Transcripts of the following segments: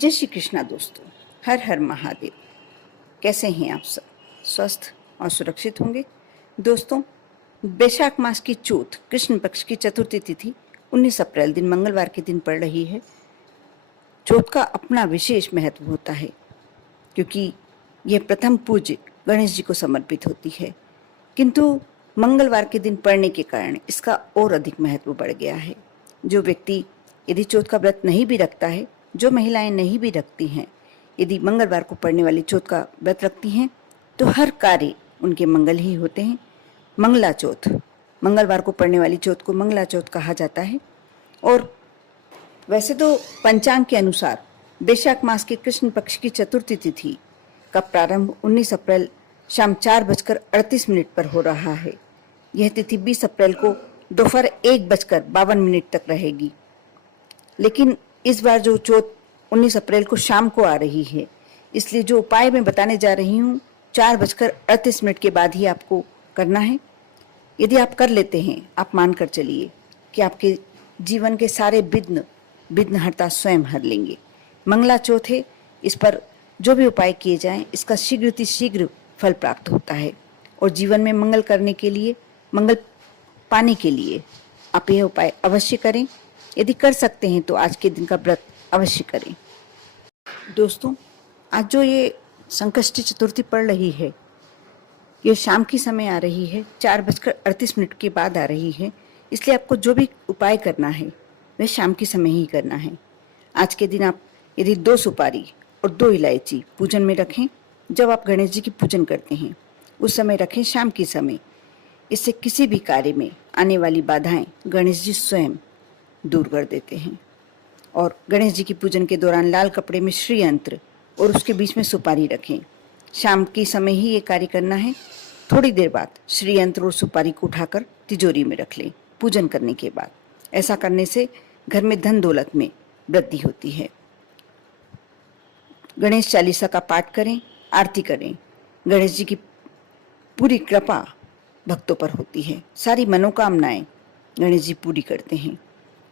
जय श्री कृष्णा दोस्तों। हर हर महादेव। कैसे हैं आप सब? स्वस्थ और सुरक्षित होंगे। दोस्तों, वैशाख मास की चौथ कृष्ण पक्ष की चतुर्थी तिथि 19 अप्रैल दिन मंगलवार के दिन पड़ रही है। चौथ का अपना विशेष महत्व होता है क्योंकि यह प्रथम पूज्य गणेश जी को समर्पित होती है, किंतु मंगलवार के दिन पड़ने के कारण इसका और अधिक महत्व बढ़ गया है। जो व्यक्ति यदि चौथ का व्रत नहीं भी रखता है, जो महिलाएं नहीं भी रखती हैं, यदि मंगलवार को पड़ने वाली चौथ का व्रत रखती हैं तो हर कार्य उनके मंगल ही होते हैं। मंगला चौथ, मंगलवार को पड़ने वाली चौथ को मंगला चौथ कहा जाता है। और वैसे तो पंचांग के अनुसार वैशाख मास के कृष्ण पक्ष की चतुर्थी तिथि का प्रारंभ 19 अप्रैल शाम 4:38 पर हो रहा है। यह तिथि 20 अप्रैल को दोपहर 1:52 तक रहेगी। लेकिन इस बार जो चौथ 19 अप्रैल को शाम को आ रही है, इसलिए जो उपाय मैं बताने जा रही हूँ 4:38 के बाद ही आपको करना है। यदि आप कर लेते हैं, आप मान कर चलिए कि आपके जीवन के सारे विघ्नहर्ता स्वयं हर लेंगे। मंगला चौथ है, इस पर जो भी उपाय किए जाएं, इसका शीघ्र फल प्राप्त होता है। और जीवन में मंगल करने के लिए, मंगल पाने के लिए आप यह उपाय अवश्य करें। यदि कर सकते हैं तो आज के दिन का व्रत अवश्य करें। दोस्तों, आज जो ये संकष्टी चतुर्थी पड़ रही है, ये शाम की समय आ रही है, 4:38 के बाद आ रही है। इसलिए आपको जो भी उपाय करना है वह शाम के समय ही करना है। आज के दिन आप यदि 2 सुपारी और 2 इलायची पूजन में रखें, जब आप गणेश जी की पूजन करते हैं उस समय रखें, शाम के समय। इससे किसी भी कार्य में आने वाली बाधाएं गणेश जी स्वयं दूर कर देते हैं। और गणेश जी की पूजन के दौरान लाल कपड़े में श्री यंत्र और उसके बीच में सुपारी रखें। शाम के समय ही ये कार्य करना है। थोड़ी देर बाद श्री यंत्र और सुपारी को उठाकर तिजोरी में रख लें पूजन करने के बाद। ऐसा करने से घर में धन दौलत में वृद्धि होती है। गणेश चालीसा का पाठ करें, आरती करें। गणेश जी की पूरी कृपा भक्तों पर होती है। सारी मनोकामनाएं गणेश जी पूरी करते हैं।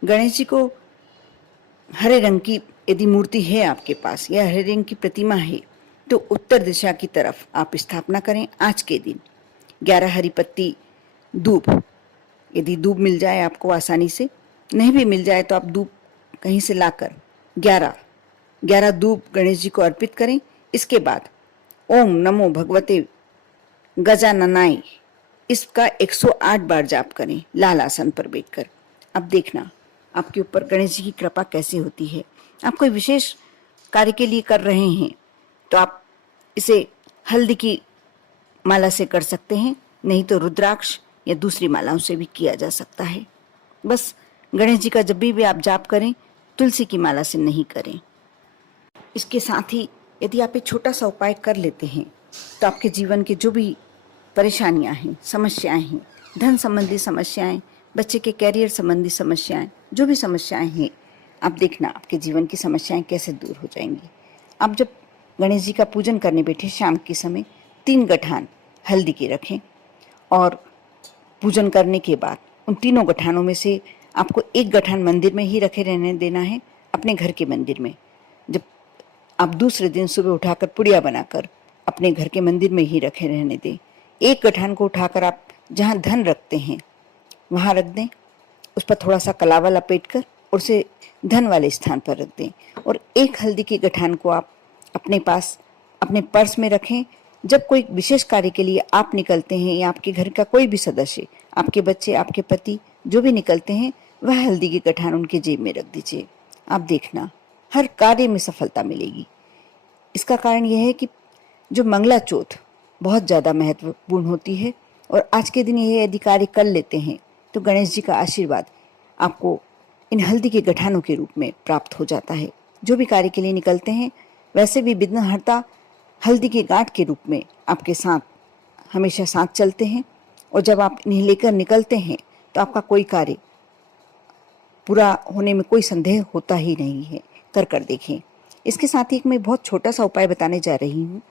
गणेश जी को हरे रंग की यदि मूर्ति है आपके पास या हरे रंग की प्रतिमा है तो उत्तर दिशा की तरफ आप स्थापना करें। आज के दिन 11 हरी पत्ती दूब, यदि दूब मिल जाए आपको आसानी से, नहीं भी मिल जाए तो आप दूब कहीं से लाकर 11 दूब गणेश जी को अर्पित करें। इसके बाद ओम नमो भगवते गजाननाय, इसका 108 बार जाप करें लाल आसन पर बैठकर। अब देखना आपके ऊपर गणेश जी की कृपा कैसे होती है। आप कोई विशेष कार्य के लिए कर रहे हैं तो आप इसे हल्दी की माला से कर सकते हैं, नहीं तो रुद्राक्ष या दूसरी मालाओं से भी किया जा सकता है। बस गणेश जी का जब भी आप जाप करें, तुलसी की माला से नहीं करें। इसके साथ ही यदि आप एक छोटा सा उपाय कर लेते हैं तो आपके जीवन के जो भी परेशानियां हैं, समस्याएं हैं, धन संबंधी समस्याएं, बच्चे के कैरियर संबंधी समस्याएं, जो भी समस्याएं हैं, आप देखना आपके जीवन की समस्याएं कैसे दूर हो जाएंगी। आप जब गणेश जी का पूजन करने बैठे शाम के समय 3 गठान हल्दी के रखें और पूजन करने के बाद उन तीनों गठानों में से आपको 1 गठान मंदिर में ही रखे रहने देना है, अपने घर के मंदिर में। जब आप दूसरे दिन सुबह उठाकर पुड़िया बनाकर अपने घर के मंदिर में ही रखे रहने दें। 1 गठान को उठाकर आप जहाँ धन रखते हैं वहाँ रख दें, उस पर थोड़ा सा कलावा लपेटकर और उसे धन वाले स्थान पर रख दें। और 1 हल्दी के गठान को आप अपने पास अपने पर्स में रखें। जब कोई विशेष कार्य के लिए आप निकलते हैं या आपके घर का कोई भी सदस्य, आपके बच्चे, आपके पति जो भी निकलते हैं, वह हल्दी के गठान उनके जेब में रख दीजिए। आप देखना हर कार्य में सफलता मिलेगी। इसका कारण यह है कि जो मंगला चौथ बहुत ज़्यादा महत्वपूर्ण होती है और आज के दिन ये यदि कार्य कर लेते हैं तो गणेश जी का आशीर्वाद आपको इन हल्दी के गठानों के रूप में प्राप्त हो जाता है। जो भी कार्य के लिए निकलते हैं, वैसे भी विघ्नहर्ता हल्दी के गांठ के रूप में आपके साथ हमेशा साथ चलते हैं। और जब आप इन्हें लेकर निकलते हैं तो आपका कोई कार्य पूरा होने में कोई संदेह होता ही नहीं है। कर देखें। इसके साथ ही एक मैं बहुत छोटा सा उपाय बताने जा रही हूँ।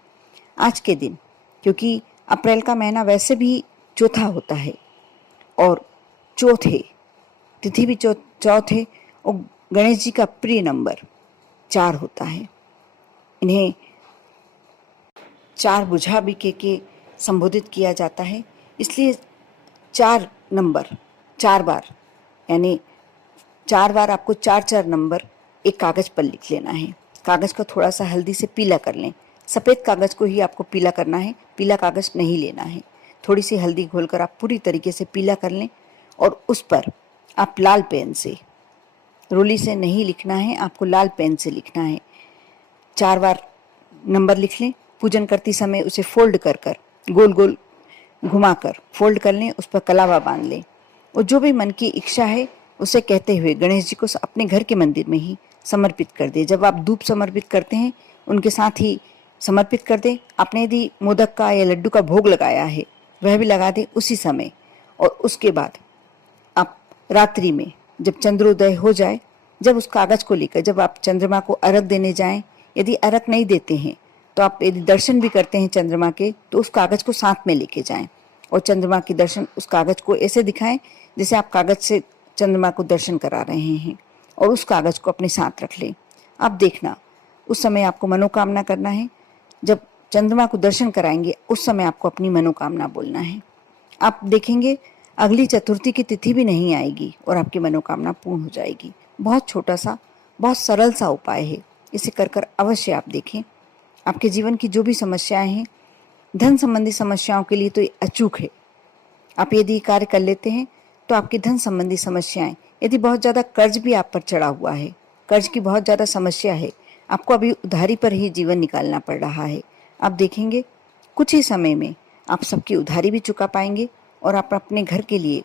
आज के दिन, क्योंकि अप्रैल का महीना वैसे भी चौथा होता है और चौथ है, तिथि भी चौथ है और गणेश जी का प्रिय नंबर 4 होता है। इन्हें 4 बुझा भी के संबोधित किया जाता है, इसलिए 4 नंबर 4 बार, यानी 4 बार आपको 4-4 नंबर एक कागज़ पर लिख लेना है। कागज़ को थोड़ा सा हल्दी से पीला कर लें। सफ़ेद कागज़ को ही आपको पीला करना है, पीला कागज़ नहीं लेना है। थोड़ी सी हल्दी घोलकर आप पूरी तरीके से पीला कर लें और उस पर आप लाल पेन से, रोली से नहीं लिखना है, आपको लाल पेन से लिखना है। 4 बार नंबर लिख लें। पूजन करते समय उसे फोल्ड कर कर, गोल गोल घुमाकर फोल्ड कर लें, उस पर कलावा बांध लें और जो भी मन की इच्छा है उसे कहते हुए गणेश जी को अपने घर के मंदिर में ही समर्पित कर दें। जब आप धूप समर्पित करते हैं उनके साथ ही समर्पित कर दें। आपने यदि मोदक का या लड्डू का भोग लगाया है वह भी लगा दें उसी समय। और उसके बाद आप रात्रि में जब चंद्रोदय हो जाए, जब उस कागज़ को लेकर जब आप चंद्रमा को अर्घ देने जाएं, यदि अर्घ नहीं देते हैं तो आप यदि दर्शन भी करते हैं चंद्रमा के, तो उस कागज़ को साथ में लेके जाएं और चंद्रमा के दर्शन उस कागज़ को ऐसे दिखाएं जैसे आप कागज़ से चंद्रमा को दर्शन करा रहे हैं और उस कागज़ को अपने साथ रख लें। अब देखना, उस समय आपको मनोकामना करना है। जब चंद्रमा को दर्शन कराएंगे उस समय आपको अपनी मनोकामना बोलना है। आप देखेंगे अगली चतुर्थी की तिथि भी नहीं आएगी और आपकी मनोकामना पूर्ण हो जाएगी। बहुत छोटा सा, बहुत सरल सा उपाय है। इसे कर कर अवश्य आप देखें। आपके जीवन की जो भी समस्याएं हैं, धन संबंधी समस्याओं के लिए तो ये अचूक है। आप यदि कार्य कर लेते हैं तो आपकी धन संबंधी समस्याएं, यदि बहुत ज़्यादा कर्ज भी आप पर चढ़ा हुआ है, कर्ज की बहुत ज़्यादा समस्या है, आपको अभी उधारी पर ही जीवन निकालना पड़ रहा है, आप देखेंगे कुछ ही समय में आप सबकी उधारी भी चुका पाएंगे और आप अपने घर के लिए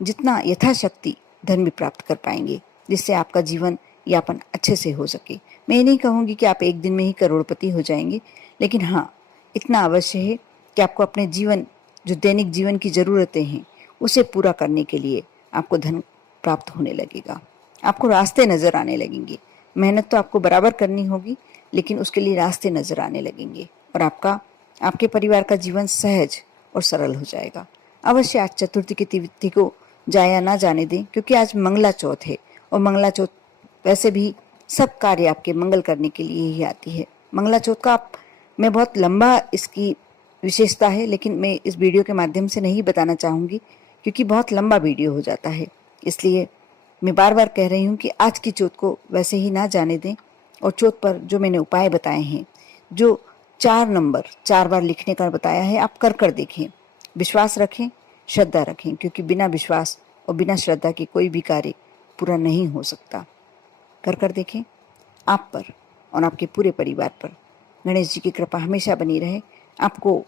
जितना यथाशक्ति धन भी प्राप्त कर पाएंगे, जिससे आपका जीवन यापन अच्छे से हो सके। मैं ये नहीं कहूँगी कि आप एक दिन में ही करोड़पति हो जाएंगे, लेकिन हाँ, इतना अवश्य है कि आपको अपने जीवन, जो दैनिक जीवन की ज़रूरतें हैं, उसे पूरा करने के लिए आपको धन प्राप्त होने लगेगा। आपको रास्ते नज़र आने लगेंगे। मेहनत तो आपको बराबर करनी होगी, लेकिन उसके लिए रास्ते नज़र आने लगेंगे और आपके परिवार का जीवन सहज और सरल हो जाएगा। अवश्य आज चतुर्थी की तिथि को जाया ना जाने दें, क्योंकि आज मंगला चौथ है और मंगला चौथ वैसे भी सब कार्य आपके मंगल करने के लिए ही आती है। मंगला चौथ का मैं बहुत लंबा इसकी विशेषता है, लेकिन मैं इस वीडियो के माध्यम से नहीं बताना चाहूँगी क्योंकि बहुत लंबा वीडियो हो जाता है। इसलिए मैं बार बार कह रही हूँ कि आज की चौथ को वैसे ही ना जाने दें और चौथ पर जो मैंने उपाय बताए हैं, जो 4 नंबर 4 बार लिखने का बताया है, आप कर कर देखें। विश्वास रखें, श्रद्धा रखें, क्योंकि बिना विश्वास और बिना श्रद्धा के कोई भी कार्य पूरा नहीं हो सकता। कर कर देखें। आप पर और आपके पूरे परिवार पर गणेश जी की कृपा हमेशा बनी रहे। आपको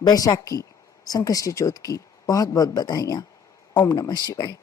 वैशाख की, संकष्टी चौथ की बहुत बहुत बधाइयाँ। ओम नमः शिवाय।